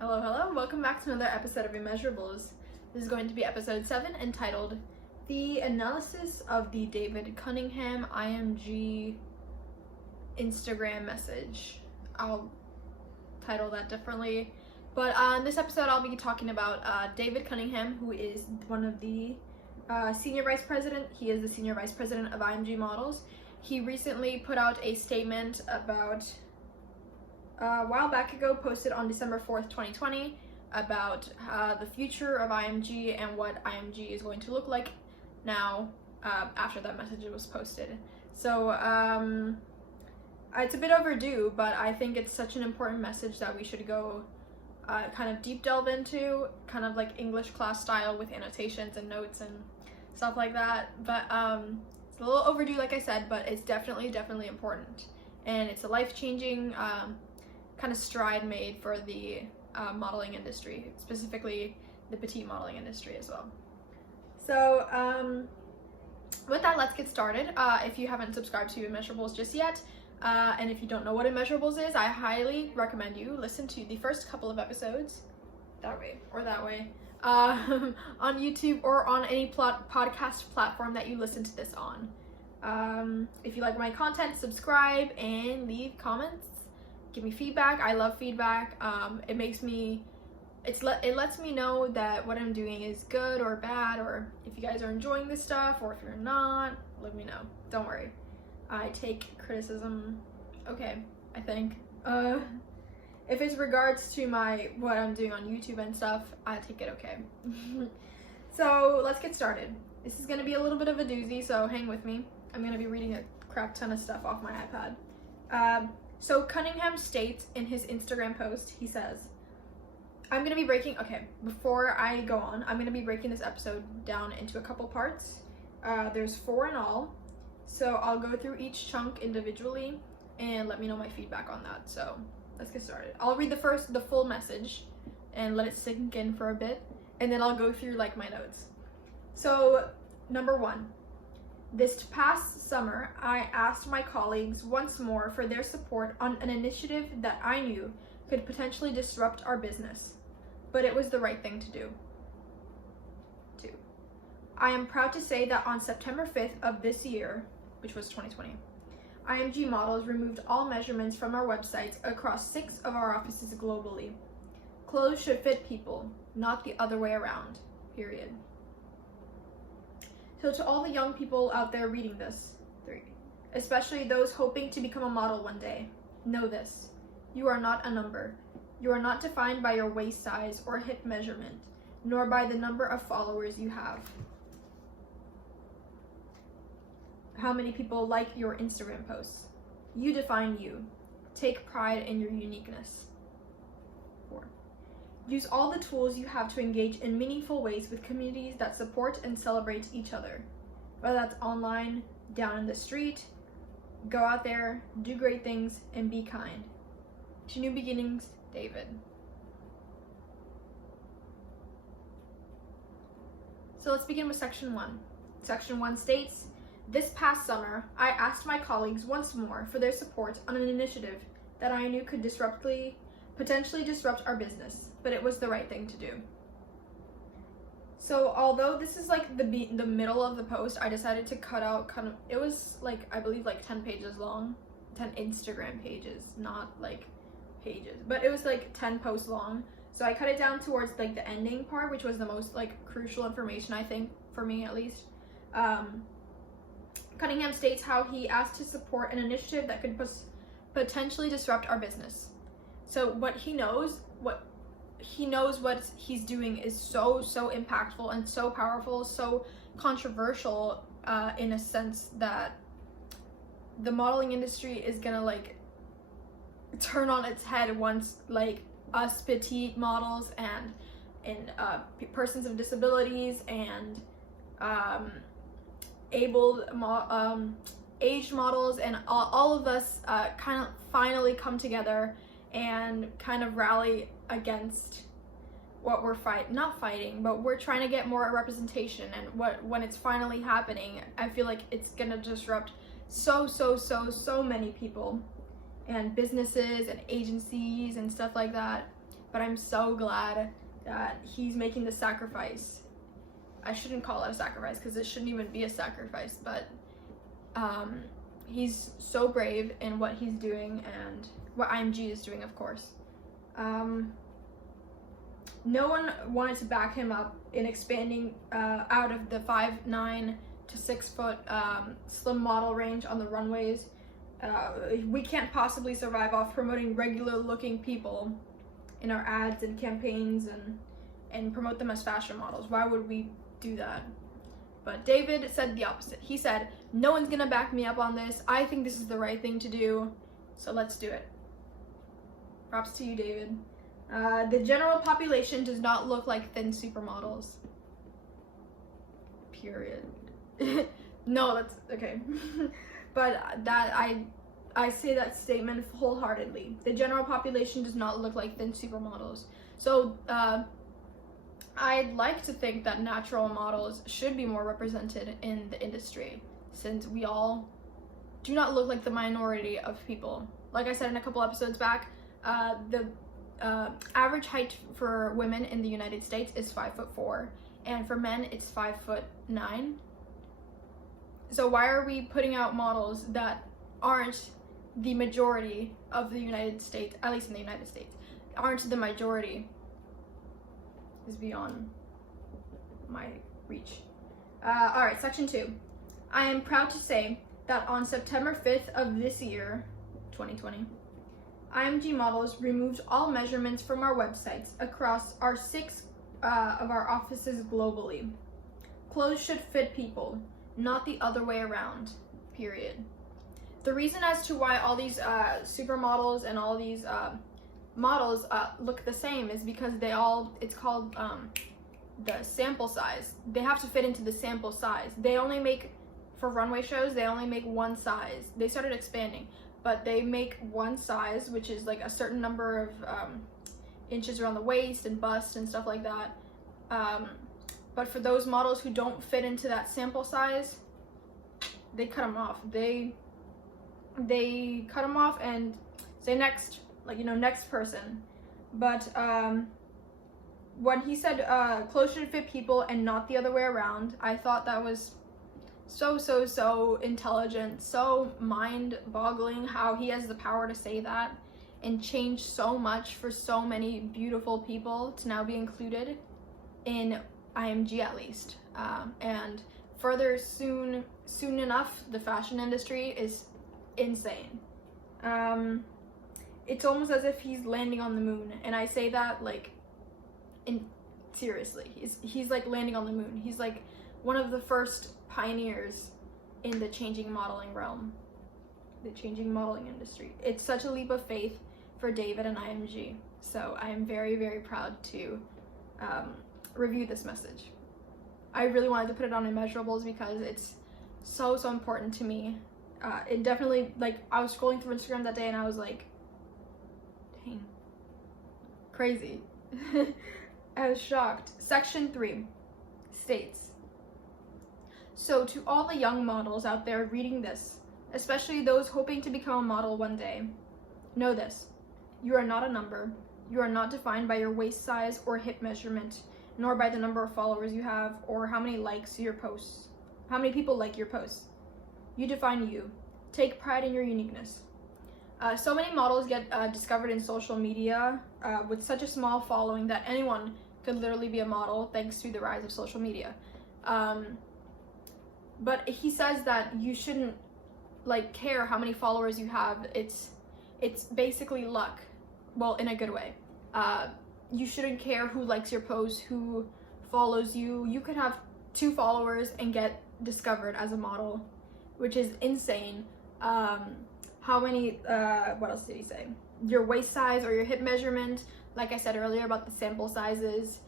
Hello, hello. Welcome back to another episode of Immeasurables. This is going to be episode 7 entitled The Analysis of the David Cunningham IMG Instagram Message. I'll title that differently. But in this episode, I'll be talking about David Cunningham, who is one of the senior vice president. He is the senior vice president of IMG Models. He recently put out a statement about a while back ago, posted on December 4th, 2020, about the future of IMG and what IMG is going to look like now after that message was posted. So it's a bit overdue, but I think it's such an important message that we should go kind of deep delve into, kind of like English class style with annotations and notes and stuff like that. But it's a little overdue, like I said, but it's definitely important, and it's a life-changing kind of stride made for the modeling industry, specifically the petite modeling industry as well. So with that, let's get started. If you haven't subscribed to Immeasurables just yet, and if you don't know what Immeasurables is, I highly recommend you listen to the first couple of episodes that way on YouTube or on any podcast platform that you listen to this on. If you like my content, subscribe and leave comments. Give me feedback. I love feedback. It makes me, it lets me know that what I'm doing is good or bad, or if you guys are enjoying this stuff, or if you're not, let me know. Don't worry. I take criticism okay, I think. If it's regards to what I'm doing on YouTube and stuff, I take it okay. So let's get started. This is gonna be a little bit of a doozy, so hang with me. I'm gonna be reading a crap ton of stuff off my iPad. So Cunningham states in his Instagram post, he says, before I go on, I'm going to be breaking this episode down into a couple parts. There's 4 in all, so I'll go through each chunk individually and let me know my feedback on that. So let's get started. I'll read the full message and let it sink in for a bit, and then I'll go through like my notes. So number 1. This past summer, I asked my colleagues once more for their support on an initiative that I knew could potentially disrupt our business, but it was the right thing to do. 2. I am proud to say that on September 5th of this year, which was 2020, IMG Models removed all measurements from our websites across 6 of our offices globally. Clothes should fit people, not the other way around, period. So to all the young people out there reading this, 3, especially those hoping to become a model one day, know this: you are not a number. You are not defined by your waist size or hip measurement, nor by the number of followers you have. How many people like your Instagram posts? You define you. Take pride in your uniqueness. 4. Use all the tools you have to engage in meaningful ways with communities that support and celebrate each other. Whether that's online, down in the street, go out there, do great things, and be kind. To new beginnings, David. So let's begin with section 1. Section 1 states, this past summer, I asked my colleagues once more for their support on an initiative that I knew could potentially disrupt our business, but it was the right thing to do. So although this is like the middle of the post, I decided to cut out it was like, I believe like 10 pages long, 10 Instagram pages, not like pages, but it was like 10 posts long. So I cut it down towards like the ending part, which was the most like crucial information, I think, for me at least. Cunningham states how he asked to support an initiative that could potentially disrupt our business. So what he knows what he's doing is so impactful and so powerful, so controversial, in a sense that the modeling industry is gonna like turn on its head once like us petite models and persons of disabilities and aged models and all of us kind of finally come together and kind of rally against what we're not fighting, but we're trying to get more representation. And when it's finally happening, I feel like it's gonna disrupt so many people and businesses and agencies and stuff like that. but I'm so glad that he's making the sacrifice. I shouldn't call it a sacrifice because it shouldn't even be a sacrifice, but he's so brave in what he's doing and what IMG is doing, of course. No one wanted to back him up in expanding out of the 5'9" to 6 foot slim model range on the runways. We can't possibly survive off promoting regular looking people in our ads and campaigns and promote them as fashion models. Why would we do that? But David said the opposite. He said, no one's gonna back me up on this. I think this is the right thing to do, so let's do it. Props to you, David. The general population does not look like thin supermodels. Period. No, that's okay. But that I say that statement wholeheartedly. The general population does not look like thin supermodels. So I'd like to think that natural models should be more represented in the industry, since we all do not look like the minority of people. Like I said in a couple episodes back, the average height for women in the United States is 5'4", and for men it's 5'9". So why are we putting out models that aren't the majority of the United States, at least in the United States, aren't the majority? Is beyond my reach. All right, section 2. I am proud to say that on September 5th of this year, 2020, IMG Models removed all measurements from our websites across our 6 of our offices globally. Clothes should fit people, not the other way around, period. The reason as to why all these supermodels and all these models look the same is because it's called the sample size. They have to fit into the sample size. They only make, for runway shows, they only make one size. They started expanding, but they make one size, which is like a certain number of inches around the waist and bust and stuff like that. But for those models who don't fit into that sample size, they cut them off. They cut them off and say next, like, you know, next person. But when he said clothes should fit people and not the other way around, I thought that was so intelligent, so mind-boggling how he has the power to say that and change so much for so many beautiful people to now be included in IMG, at least. And further soon enough, the fashion industry is insane. It's almost as if he's landing on the moon, and I say that like seriously. He's like landing on the moon. He's like one of the first pioneers in the changing modeling realm, the changing modeling industry. It's such a leap of faith for David and IMG. So I am very proud to review this message. I really wanted to put it on Immeasurables because it's so important to me. It definitely, like, I was scrolling through Instagram that day and I was like, dang, crazy. I was shocked. Section 3 states, so to all the young models out there reading this, especially those hoping to become a model one day, know this: you are not a number. You are not defined by your waist size or hip measurement, nor by the number of followers you have or how many likes your posts, how many people like your posts. You define you. Take pride in your uniqueness. So many models get discovered in social media with such a small following that anyone could literally be a model thanks to the rise of social media. But he says that you shouldn't like care how many followers you have. It's basically luck. Well, in a good way. You shouldn't care who likes your post, who follows you. You could have 2 followers and get discovered as a model, which is insane. How many, what else did he say? Your waist size or your hip measurement. Like I said earlier about the sample sizes.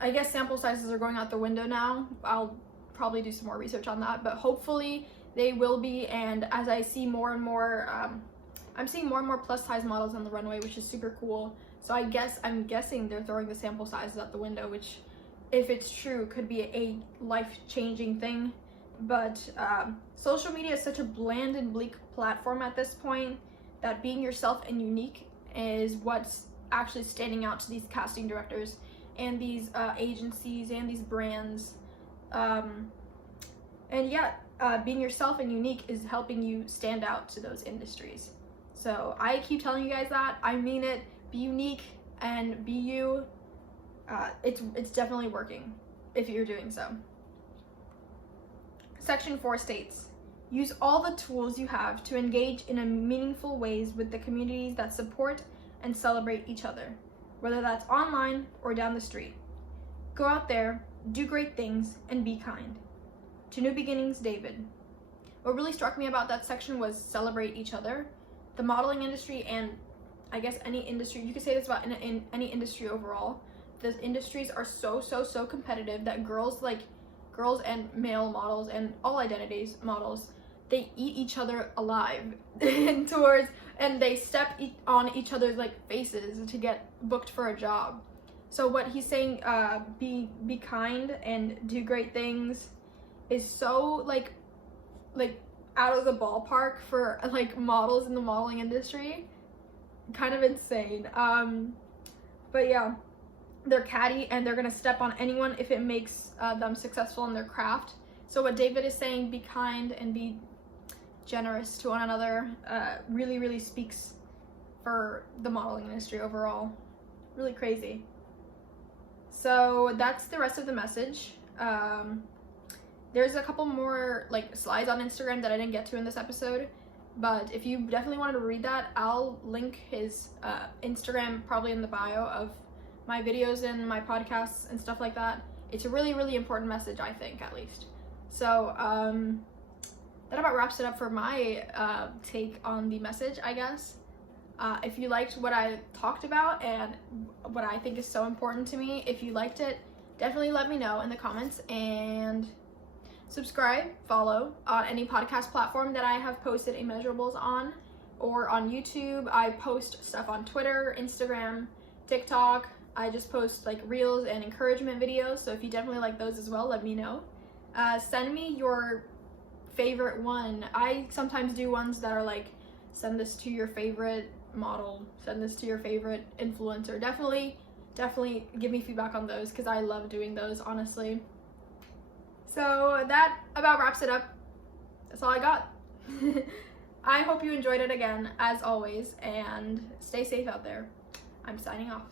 I guess sample sizes are going out the window now. I'll probably do some more research on that, but hopefully they will be. And as I see more and more, I'm seeing more and more plus size models on the runway, which is super cool. So I'm guessing they're throwing the sample sizes out the window, which, if it's true, could be a life-changing thing. But social media is such a bland and bleak platform at this point that being yourself and unique is what's actually standing out to these casting directors and these agencies and these brands. And yeah, being yourself and unique is helping you stand out to those industries. So I keep telling you guys that. I mean it. Be unique and be you. It's definitely working if you're doing so. Section 4 states, use all the tools you have to engage in a meaningful ways with the communities that support and celebrate each other, whether that's online or down the street. Go out there, do great things, and be kind. To New Beginnings, David. What really struck me about that section was celebrate each other. The modeling industry, and I guess any industry, you could say this about in any industry overall, the industries are so competitive that girls and male models and all identities models, they eat each other alive and they step on each other's like faces to get booked for a job. So what he's saying, be kind and do great things, is so like out of the ballpark for like models in the modeling industry. Kind of insane. But yeah, they're catty and they're gonna step on anyone if it makes them successful in their craft. So what David is saying, be kind and be generous to one another, really speaks for the modeling industry overall. Really crazy. So that's the rest of the message. There's a couple more like slides on Instagram that I didn't get to in this episode, but if you definitely wanted to read that, I'll link his Instagram probably in the bio of my videos and my podcasts and stuff like that. It's a really important message, I think, at least. So that about wraps it up for my take on the message, I guess. If you liked what I talked about and what I think is so important to me, if you liked it, definitely let me know in the comments, and subscribe, follow on any podcast platform that I have posted Immeasurables on, or on YouTube. I post stuff on Twitter, Instagram, TikTok. I just post like reels and encouragement videos, so if you definitely like those as well, let me know. Send me your favorite one. I sometimes do ones that are like, send this to your favorite model, send this to your favorite influencer. Definitely give me feedback on those, because I love doing those, honestly. So that about wraps it up. That's all I got. I hope you enjoyed it again, as always, and stay safe out there. I'm signing off.